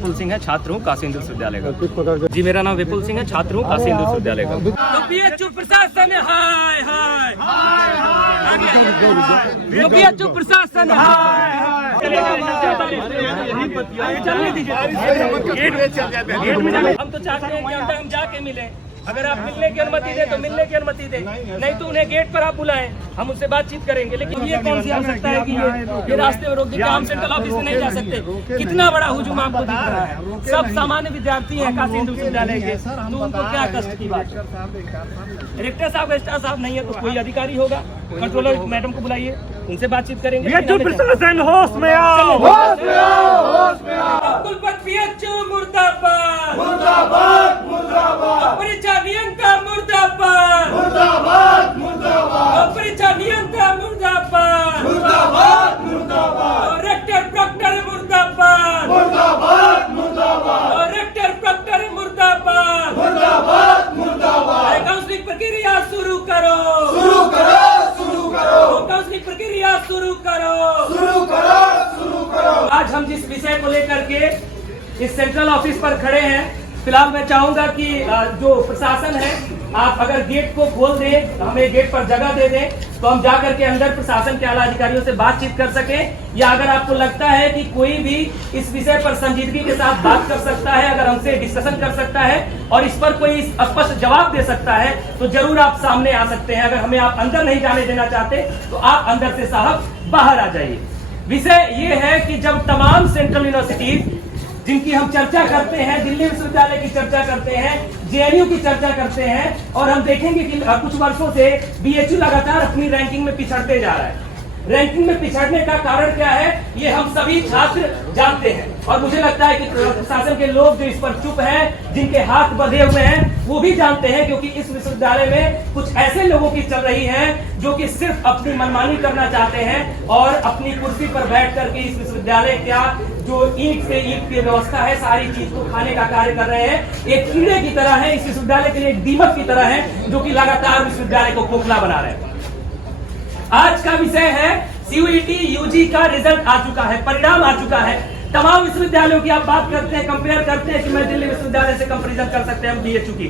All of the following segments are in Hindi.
विपुल सिंह है, छात्र हूँ काशी हिंदू विश्वविद्यालय का। जी मेरा नाम विपुल सिंह है, छात्र हूँ काशी हिंदू विश्वविद्यालय का। तो बीएचयू प्रशासन हाय हाय, तो बीएचयू प्रशासन हाय हम तो चाहते हैं कि अंदर हम जाके मिले। अगर आप मिलने की अनुमति दे तो मिलने की अनुमति दे, नहीं तो उन्हें गेट पर आप बुलाएं, हम उनसे बातचीत करेंगे। लेकिन ये कौन सी आवश्यकता है कि ये रास्ते में रोक दे? हम सेंट्रल ऑफिस से नहीं जा सकते? कितना बड़ा हुजूम आपको दिख रहा है। सब सामान्य विद्यार्थी हैं काशी हिंदू विश्वविद्यालय के, तो उनको क्या कष्ट की बात। डायरेक्टर साहब रजिस्ट्रार साहब नहीं है तो कोई अधिकारी होगा, कंट्रोलर मैडम को बुलाइए, उनसे बातचीत करेंगे। प्रशासन होश में आओ, होश में आओ, होश में आओ। कुलपति बीएचयू मुर्दाबाद, मुर्दाबाद, मुर्दाबाद। परीक्षा नियंत्रण मुर्दाबाद, मुर्दाबाद, मुर्दाबाद। परीक्षा नियंत्रण मुर्दाबाद, मुर्दाबाद, मुर्दाबाद। रेक्टर प्रॉक्टर मुर्दाबाद, मुर्दाबाद, मुर्दाबाद। रेक्टर प्रॉक्टर मुर्दाबाद, मुर्दाबाद, मुर्दाबाद। काउंसलिंग प्रक्रिया शुरू करो, शुरू करो, शुरू करो। काउंसलिंग प्रक्रिया शुरू करो, शुरू करो, शुरू करो। आज हम जिस विषय को लेकर के इस सेंट्रल ऑफिस पर खड़े हैं, फिलहाल मैं चाहूंगा कि जो प्रशासन है आप अगर गेट को खोल दें, हमें गेट पर जगह दे दें, तो हम जाकर के अंदर प्रशासन के आला अधिकारियों से बातचीत कर सकें। या अगर आपको लगता है कि कोई भी इस विषय पर संजीदगी के साथ बात कर सकता है, अगर हमसे डिस्कशन कर सकता है और इस पर कोई स्पष्ट जवाब दे सकता है, तो जरूर आप सामने आ सकते हैं। अगर हमें आप अंदर नहीं जाने देना चाहते तो आप अंदर से साहब बाहर आ जाइए। विषय ये है कि जब तमाम सेंट्रल यूनिवर्सिटीज जिनकी हम चर्चा करते हैं, दिल्ली विश्वविद्यालय की चर्चा करते हैं, जेएनयू की चर्चा करते हैं, और हम देखेंगे कि कुछ वर्षों से बीएचयू लगातार अपनी रैंकिंग में पिछड़ते जा रहा है। रैंकिंग में पिछड़ने का कारण क्या है, ये हम सभी छात्र जानते हैं। और मुझे लगता है कि प्रशासन के लोग जो इस पर चुप हैं, जिनके हाथ बंधे हुए हैं, वो भी जानते हैं, क्योंकि इस विश्वविद्यालय में कुछ ऐसे लोगों की चल रही है जो कि सिर्फ अपनी मनमानी करना चाहते हैं और अपनी कुर्सी पर बैठ करके इस विश्वविद्यालय क्या जो ईंट से ईंट की व्यवस्था है, सारी चीज को खाने का कार्य कर रहे हैं। एक कीड़े की तरह है, इस विश्वविद्यालय के लिए एक दीमक की तरह है, जो कि लगातार विश्वविद्यालय को खोखला बना रहे हैं। आज का विषय है सीयूईटी यूजी का रिजल्ट आ चुका है, परिणाम आ चुका है। तमाम विश्वविद्यालयों की आप बात करते हैं, कंपेयर करते हैं कि मैं दिल्ली विश्वविद्यालय से कंपैरिजन कर सकते हैं हम बीएचयू की।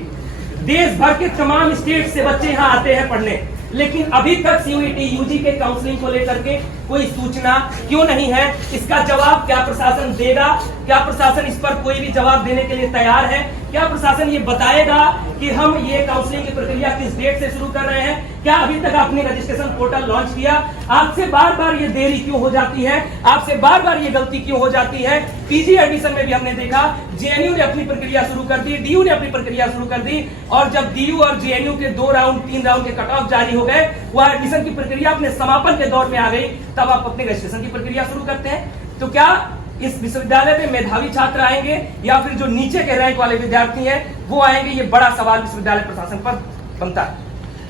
देश भर के तमाम स्टेट से बच्चे यहाँ आते हैं पढ़ने, लेकिन अभी तक सीयूईटी यूजी के काउंसलिंग को लेकर के कोई सूचना क्यों नहीं है? इसका जवाब क्या प्रशासन देगा? क्या प्रशासन इस पर कोई भी जवाब देने के लिए तैयार है? क्या प्रशासन ये बताएगा कि हम ये काउंसलिंग की प्रक्रिया किस डेट से शुरू कर रहे हैं? क्या अभी तक आपने रजिस्ट्रेशन पोर्टल लॉन्च किया? आपसे बार बार ये देरी क्यों हो जाती है? आपसे बार बार ये गलती क्यों हो जाती है? पीजी एडमिशन में भी हमने देखा, जेएनयू ने अपनी प्रक्रिया शुरू कर दी, डीयू ने अपनी प्रक्रिया शुरू कर दी, और जब डीयू और जेएनयू के 2 राउंड 3 राउंड के कट ऑफ जारी हो गए, वह एडमिशन की प्रक्रिया अपने समापन के दौर में आ गई, तब आप अपने रजिस्ट्रेशन की प्रक्रिया शुरू करते हैं। तो क्या इस विश्वविद्यालय में मेधावी छात्र आएंगे या फिर जो नीचे के रैंक वाले विद्यार्थी हैं वो आएंगे? ये बड़ा सवाल विश्वविद्यालय प्रशासन पर बनता है।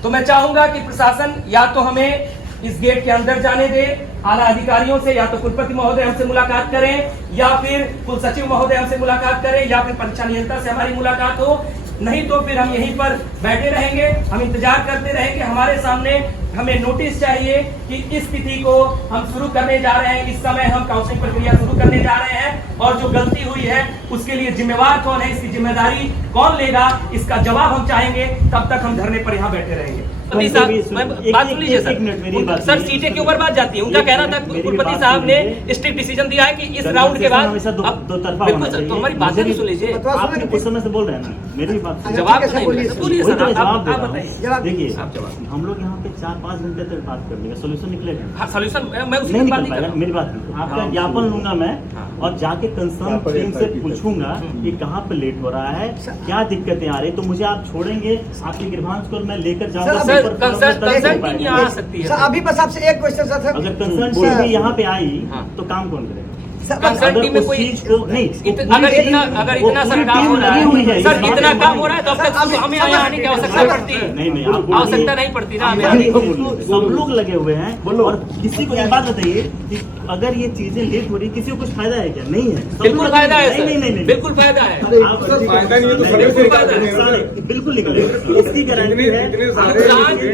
तो मैं चाहूंगा कि प्रशासन या तो हमें इस गेट के अंदर जाने दे, आला अधिकारियों से, या तो कुलपति महोदय हमसे मुलाकात करें, या फिर कुल सचिव महोदय हमसे मुलाकात करें, या फिर परीक्षा नियंत्रक से हमारी मुलाकात हो। नहीं तो फिर हम यहीं पर बैठे रहेंगे, हम इंतजार करते रहेंगे। हमारे सामने हमें नोटिस चाहिए कि इस तिथि को हम शुरू करने जा रहे हैं, इस समय हम काउंसलिंग प्रक्रिया शुरू करने जा रहे हैं, और जो गलती हुई है उसके लिए जिम्मेवार कौन है, इसकी जिम्मेदारी कौन लेगा, इसका जवाब हम चाहेंगे। तब तक हम धरने पर यहाँ बैठे रहेंगे। बात सुन लीजिए सर, सीटें क्यों बर्बाद जाती है? उनका कहना था कुलपति साहब ने स्ट्रिक्ट डिसीजन दिया है कि इस राउंड के बाद बिल्कुल सर, तो हमारी बातें भी सुन लीजिए। आपने कुछ समय से बोल रहे हैं ना, मेरी बात जवाब बोलिए सर, आप बताइए। देखिए हम लोग यहाँ पे 4-5 घंटे तक बात कर लेंगे, सोल्यूशन निकलेगा? हाँ, सोल्यूशन मैं उसी नहीं बात निकल पाएगा। मेरी बात नहीं, आपका ज्ञापन लूंगा मैं और जाके कंसर्न टीम से पूछूंगा कि कहाँ पे लेट हो रहा है, क्या दिक्कतें आ रही, तो मुझे आप छोड़ेंगे? आपकी ग्रीवांस को मैं लेकर जाऊंगा। अभी बस आपसे एक क्वेश्चन सर, अगर कंसर्न टीम भी यहाँ पे आई तो काम कौन करेगा? कंसर्न टीम में कोई नहीं, अगर इतना सरकार हो रहा है सर, इतना काम हो रहा है, तो अब तक हमें यहाँ आने की आवश्यकता पड़ती है? नहीं, आवश्यकता नहीं पड़ती ना हमें। सब लोग लगे हुए हैं, और किसी को एक बात बताइए कि अगर ये चीजें लेट हो रही, किसी को कुछ फायदा है क्या? नहीं है। बिल्कुल फायदा है सर, नहीं, बिल्कुल फायदा है। बिल्कुल निकलेगा, इसकी गारंटी है।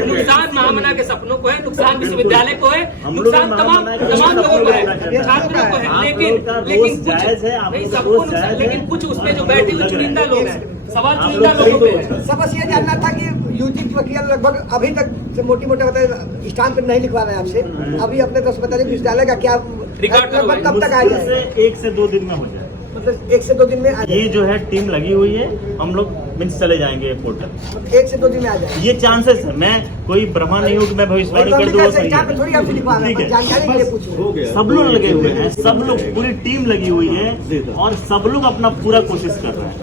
नुकसान महामना के सपनों को है, नुकसान विश्वविद्यालय को है, नुकसान तमाम लोगों को है, छात्रों को है। लेकिन लेकिन जायज है, आप नहीं, लोग का सबको रोज जायज है, लेकिन कुछ उसमें जो और बैठे हुए लग रहा चुनिंदा है। लोग हैं, सवाल आप चुनिंदा लोग लोगों पे है। सब बस ये जानना था कि यूजी वकील लगभग अभी तक मोटी मोटे बताए स्टाम्प नहीं लिखवा रहे हैं आपसे, अभी अपने तरफ से बता दें विश्वविद्यालय का क्या रिकॉर्ड करो लगभग कब तक आ मुश्किल जाएगा? से 1 से 2 दिन में हो जाए। मतलब 1 से 2 दिन में आ ये जो है टीम लगी हुई है, हम लोग मीन्स चले जाएंगे एयरपोर्ट तक। जाएगा, 1 से 2 दिन में आ जाएगा। ये चांसेस है, मैं कोई ब्रह्मा नहीं हूँ कि मैं भविष्यवाणी कर दूँ। स्टाम्प थोड़ी आपसे लिखवा रहे ठीक हैं, है, जानकारी के लिए पूछ रहे हैं। सब लोग लगे हुए हैं, सब लोग, पूरी टीम लगी हुई है और सब लोग अपना पूरा कोशिश कर रहे हैं।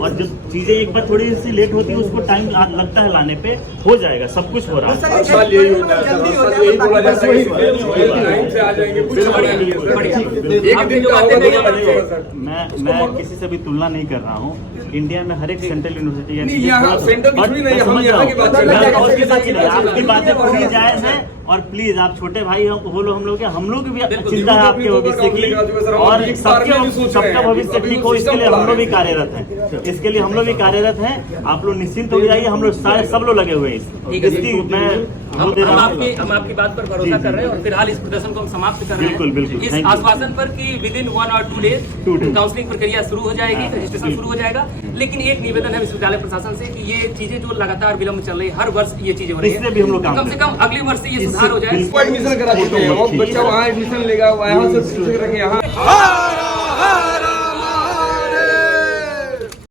और जब चीजें एक बार थोड़ी सी लेट होती है, उसको टाइम लगता है लाने पे, हो जाएगा, सब कुछ हो रहा है। जल्दी हो जाए मैं किसी से भी तुलना नहीं कर रहा हूँ। इंडिया में हर एक सेंट्रल यूनिवर्सिटी आपकी बातें पूरी जायज है। और प्लीज आप छोटे भाई वो लोग हम लोग की भी चिंता है आपके भविष्य की, और सबका भविष्य ठीक हो, इसके लिए हम लोग भी कार्यरत हैं। इसके लिए हम लोग भी कार्यरत हैं। आप लोग निश्चिंत हो जाइए, हम लोग सारे सब लोग लगे हुए हैं। इसकी मैं हम आपकी बात पर भरोसा कर रहे हैं और फिलहाल इस प्रदर्शन को हम समाप्त कर रहे हैं। बिल्कुल, बिल्कुल। इस Thank you. आश्वासन पर कि विदिन 1 और 2 डेज काउंसलिंग प्रक्रिया शुरू हो जाएगी, रजिस्ट्रेशन शुरू हो जाएगा। लेकिन एक निवेदन है विश्वविद्यालय प्रशासन से कि ये चीजें जो लगातार विलम्ब चल रही है, हर वर्ष ये चीजें हो रही इसमें भी हम लोग है, काम कम से कम अगले वर्ष से ये सुधार हो जाए। एडमिशन करा देते हैं और बच्चा वहाँ एडमिशन लेगा, वहाँ से शिक्षक रखे यहाँ